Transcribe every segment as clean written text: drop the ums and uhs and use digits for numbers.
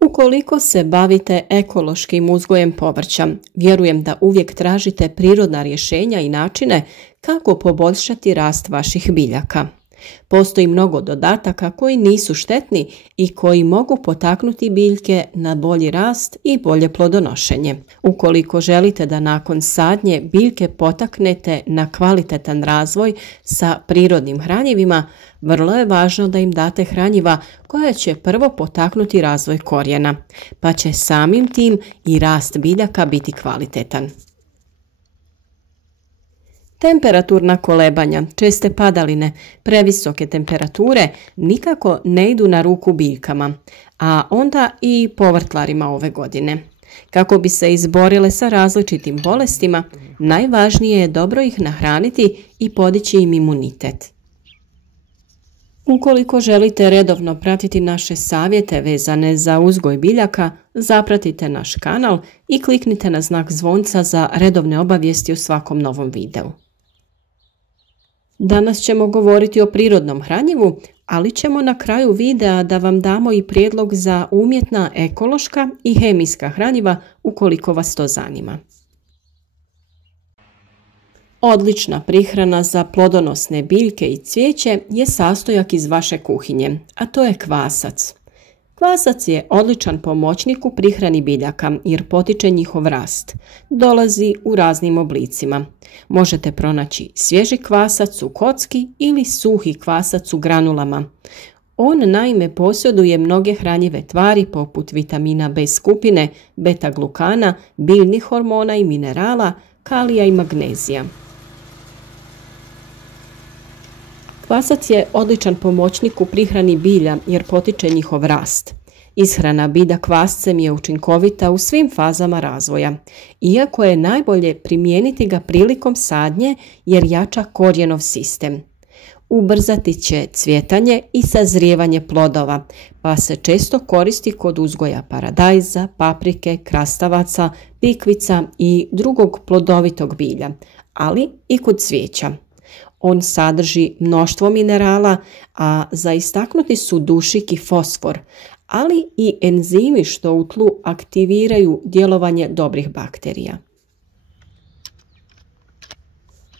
Ukoliko se bavite ekološkim uzgojem povrća, vjerujem da uvijek tražite prirodna rješenja i načine kako poboljšati rast vaših biljaka. Postoji mnogo dodataka koji nisu štetni i koji mogu potaknuti biljke na bolji rast i bolje plodonošenje. Ukoliko želite da nakon sadnje biljke potaknete na kvalitetan razvoj sa prirodnim hranjivima, vrlo je važno da im date hranjiva koja će prvo potaknuti razvoj korijena, pa će samim tim i rast biljaka biti kvalitetan. Temperaturna kolebanja, česte padaline, previsoke temperature nikako ne idu na ruku biljkama, a onda i povrtlarima ove godine. Kako bi se izborile sa različitim bolestima, najvažnije je dobro ih nahraniti i podići im imunitet. Ukoliko želite redovno pratiti naše savjete vezane za uzgoj biljaka, zapratite naš kanal i kliknite na znak zvonca za redovne obavijesti o svakom novom videu. Danas ćemo govoriti o prirodnom hranjivu, ali ćemo na kraju videa da vam damo i prijedlog za umjetna, ekološka i hemijska hranjiva ukoliko vas to zanima. Odlična prihrana za plodonosne biljke i cvijeće je sastojak iz vaše kuhinje, a to je kvasac. Kvasac je odličan pomoćnik u prihrani biljaka jer potiče njihov rast. Dolazi u raznim oblicima. Možete pronaći svježi kvasac u kocki ili suhi kvasac u granulama. On naime posjeduje mnoge hranjive tvari poput vitamina B skupine, beta-glukana, biljnih hormona i minerala, kalija i magnezija. Kvasac je odličan pomoćnik u prihrani bilja jer potiče njihov rast. Ishrana bilja kvascem je učinkovita u svim fazama razvoja, iako je najbolje primijeniti ga prilikom sadnje jer jača korijenov sistem. Ubrzati će cvjetanje i sazrijevanje plodova, pa se često koristi kod uzgoja paradajza, paprike, krastavaca, pikvica i drugog plodovitog bilja, ali i kod cvijeća. On sadrži mnoštvo minerala, a za istaknuti su dušik i fosfor, ali i enzimi što u tlu aktiviraju djelovanje dobrih bakterija.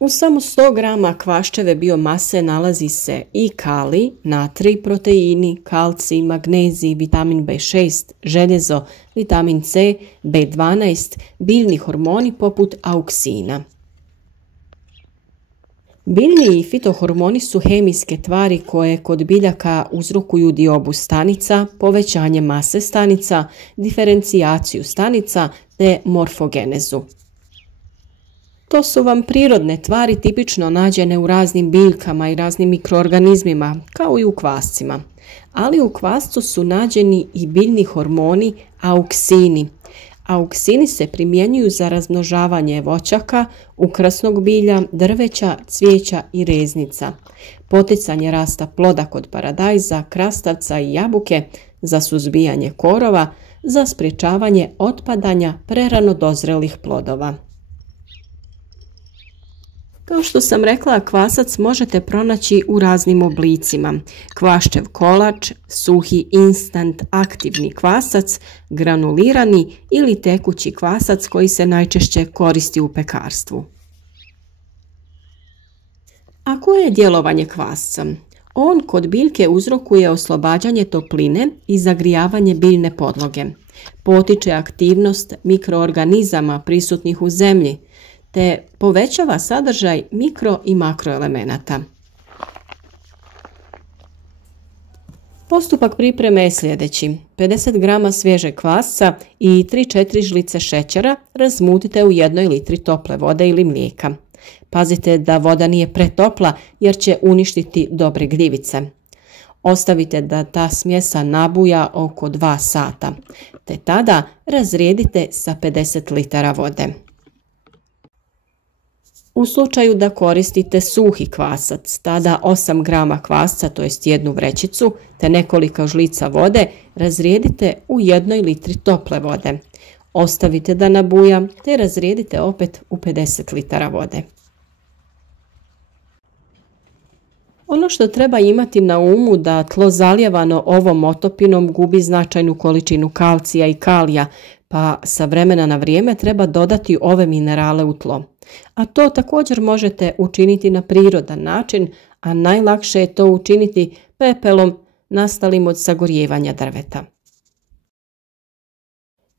U samo 100 grama kvaščeve biomase nalazi se i kalij, natrij, proteini, kalcij, magnezij, vitamin B6, željezo, vitamin C, B12, biljni hormoni poput auksina. Biljni i fitohormoni su hemijske tvari koje kod biljaka uzrokuju diobu stanica, povećanje mase stanica, diferencijaciju stanica te morfogenezu. To su vam prirodne tvari tipično nađene u raznim biljkama i raznim mikroorganizmima, kao i u kvascima. Ali u kvascu su nađeni i biljni hormoni auksini. Auksini se primjenjuju za razmnožavanje voćaka, ukrasnog bilja, drveća, cvijeća i reznica, poticanje rasta ploda kod paradajza, krastavca i jabuke, za suzbijanje korova, za sprječavanje otpadanja prerano dozrelih plodova. Kao što sam rekla, kvasac možete pronaći u raznim oblicima. Kvaščev kolač, suhi instant aktivni kvasac, granulirani ili tekući kvasac koji se najčešće koristi u pekarstvu. A koje je djelovanje kvasca? On kod biljke uzrokuje oslobađanje topline i zagrijavanje biljne podloge. Potiče aktivnost mikroorganizama prisutnih u zemlji, te povećava sadržaj mikro i makroelemenata. Postupak pripreme je sljedeći. 50 grama svježeg kvasca i 3-4 žlice šećera razmutite u 1 litri tople vode ili mlijeka. Pazite da voda nije pretopla jer će uništiti dobre gljivice. Ostavite da ta smjesa nabuja oko 2 sata, te tada razrijedite sa 50 litara vode. U slučaju da koristite suhi kvasac, tada 8 grama kvasca, to jest 1 vrećicu, te nekoliko žlica vode razrijedite u 1 litri tople vode. Ostavite da nabuja, te razrijedite opet u 50 litara vode. Ono što treba imati na umu da tlo zalijevano ovom otopinom gubi značajnu količinu kalcija i kalija, pa sa vremena na vrijeme treba dodati ove minerale u tlo. A to također možete učiniti na prirodan način, a najlakše je to učiniti pepelom nastalim od sagorijevanja drveta.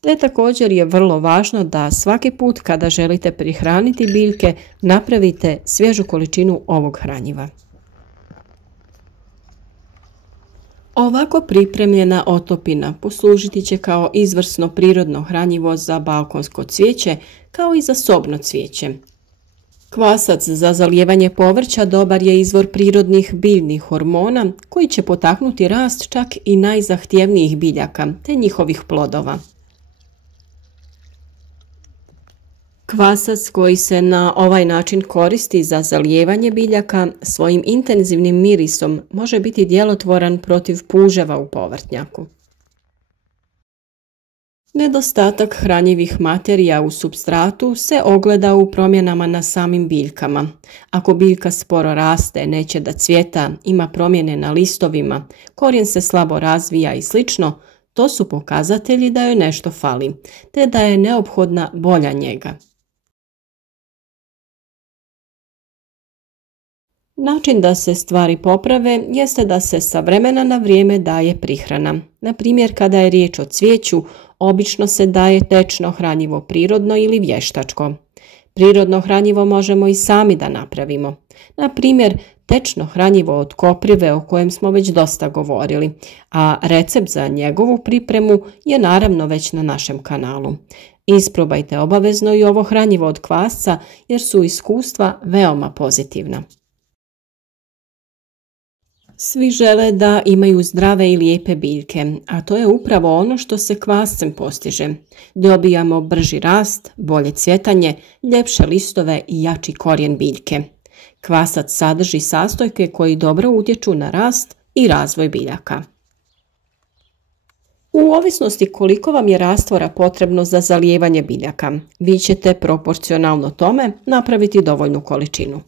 Te također je vrlo važno da svaki put kada želite prihraniti biljke napravite svježu količinu ovog hranjiva. Ovako pripremljena otopina poslužiti će kao izvrsno prirodno hranjivo za balkonsko cvijeće kao i za sobno cvijeće. Kvasac za zalijevanje povrća dobar je izvor prirodnih biljnih hormona koji će potaknuti rast čak i najzahtjevnijih biljaka te njihovih plodova. Kvasac koji se na ovaj način koristi za zalijevanje biljaka svojim intenzivnim mirisom može biti djelotvoran protiv puževa u povrtnjaku. Nedostatak hranjivih materija u supstratu se ogleda u promjenama na samim biljkama. Ako biljka sporo raste, neće da cvjeta, ima promjene na listovima, korijen se slabo razvija i sl., to su pokazatelji da joj nešto fali, te da je neophodna bolja njega. Način da se stvari poprave jeste da se sa vremena na vrijeme daje prihrana. Na primjer, kada je riječ o cvijeću, obično se daje tečno hranjivo prirodno ili vještačko. Prirodno hranjivo možemo i sami da napravimo. Na primjer, tečno hranjivo od koprive o kojem smo već dosta govorili, a recept za njegovu pripremu je naravno već na našem kanalu. Isprobajte obavezno i ovo hranjivo od kvasca jer su iskustva veoma pozitivna. Svi žele da imaju zdrave i lijepe biljke, a to je upravo ono što se kvascem postiže. Dobijamo brži rast, bolje cvjetanje, ljepše listove i jači korijen biljke. Kvasac sadrži sastojke koji dobro utječu na rast i razvoj biljaka. U ovisnosti koliko vam je rastvora potrebno za zalijevanje biljaka, vi ćete proporcionalno tome napraviti dovoljnu količinu.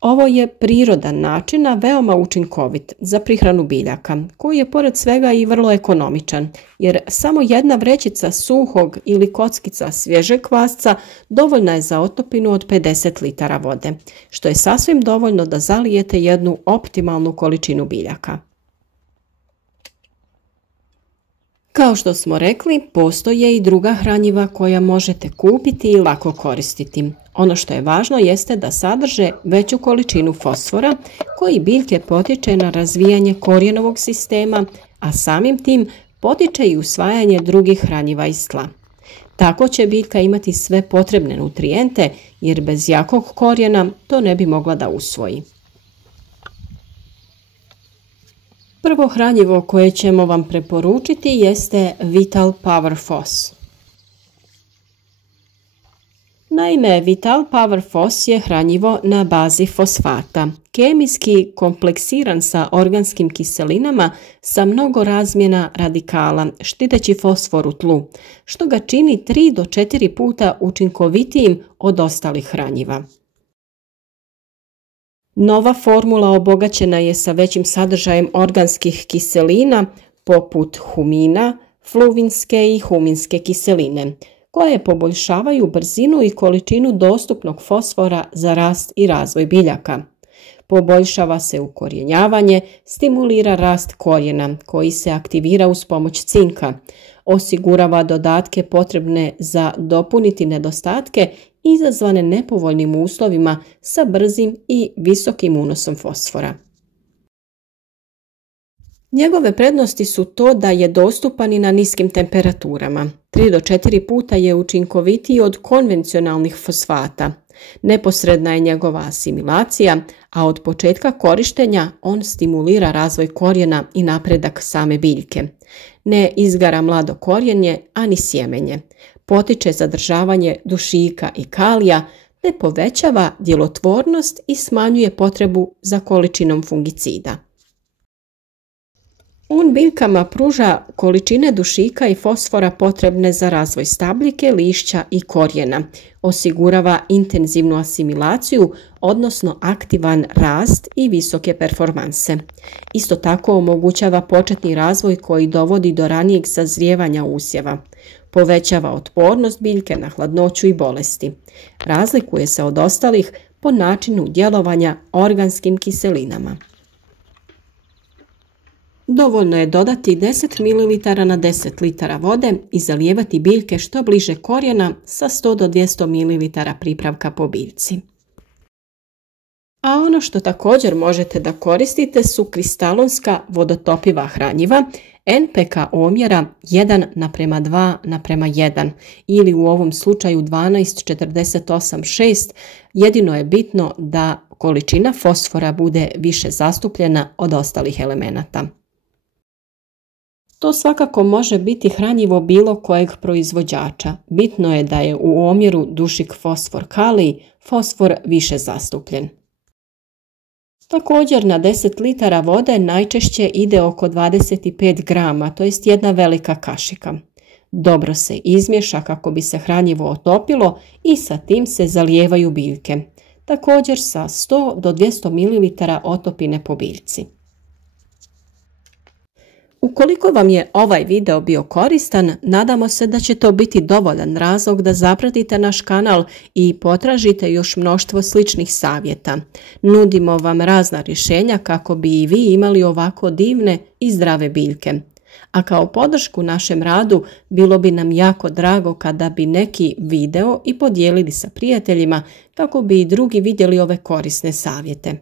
Ovo je prirodan način, a veoma učinkovit za prihranu biljaka, koji je pored svega i vrlo ekonomičan, jer samo jedna vrećica suhog ili kockica svježeg kvasca dovoljna je za otopinu od 50 litara vode, što je sasvim dovoljno da zalijete jednu optimalnu količinu biljaka. Kao što smo rekli, postoje i druga hranjiva koja možete kupiti i lako koristiti. Ono što je važno jeste da sadrže veću količinu fosfora koji biljke potiče na razvijanje korijenovog sistema, a samim tim potiče i usvajanje drugih hranjiva iz tla. Tako će biljka imati sve potrebne nutrijente jer bez jakog korijena to ne bi mogla da usvoji. Prvo hranjivo koje ćemo vam preporučiti jeste Vital Power Fos. Naime, Vital Power Fos je hranjivo na bazi fosfata, kemijski kompleksiran sa organskim kiselinama sa mnogo razmjena radikala, štiteći fosfor u tlu, što ga čini 3 do 4 puta učinkovitijim od ostalih hranjiva. Nova formula obogaćena je sa većim sadržajem organskih kiselina poput humina, fluvinske i huminske kiseline, koje poboljšavaju brzinu i količinu dostupnog fosfora za rast i razvoj biljaka. Poboljšava se ukorjenjavanje, stimulira rast korijena koji se aktivira uz pomoć cinka, osigurava dodatke potrebne za dopuniti nedostatke izazvane nepovoljnim uslovima sa brzim i visokim unosom fosfora. Njegove prednosti su to da je dostupan i na niskim temperaturama. 3 do 4 puta je učinkovitiji od konvencionalnih fosfata. Neposredna je njegova asimilacija, a od početka korištenja on stimulira razvoj korijena i napredak same biljke. Ne izgara mlado korijenje, ani sjemenje. Potiče zadržavanje dušika i kalija, te povećava djelotvornost i smanjuje potrebu za količinom fungicida. On biljkama pruža količine dušika i fosfora potrebne za razvoj stabljike, lišća i korijena. Osigurava intenzivnu asimilaciju, odnosno aktivan rast i visoke performanse. Isto tako omogućava početni razvoj koji dovodi do ranijeg sazrijevanja usjeva. Povećava otpornost biljke na hladnoću i bolesti. Razlikuje se od ostalih po načinu djelovanja organskim kiselinama. Dovoljno je dodati 10 ml na 10 litara vode i zalijevati biljke što bliže korijena sa 100 do 200 ml pripravka po biljci. A ono što također možete da koristite su kristalonska vodotopiva hranjiva NPK omjera 1:2:1 ili u ovom slučaju 12:48:6. Jedino je bitno da količina fosfora bude više zastupljena od ostalih elemenata. To svakako može biti hranjivo bilo kojeg proizvođača. Bitno je da je u omjeru dušik fosfor kalij, fosfor više zastupljen. Također na 10 litara vode najčešće ide oko 25 grama, to jest jedna velika kašika. Dobro se izmiješa kako bi se hranjivo otopilo i sa tim se zalijevaju biljke. Također sa 100 do 200 ml otopine po biljci. Ukoliko vam je ovaj video bio koristan, nadamo se da će to biti dovoljan razlog da zapratite naš kanal i potražite još mnoštvo sličnih savjeta. Nudimo vam razna rješenja kako bi i vi imali ovako divne i zdrave biljke. A kao podršku našem radu bilo bi nam jako drago kada bi neki video i podijelili sa prijateljima kako bi i drugi vidjeli ove korisne savjete.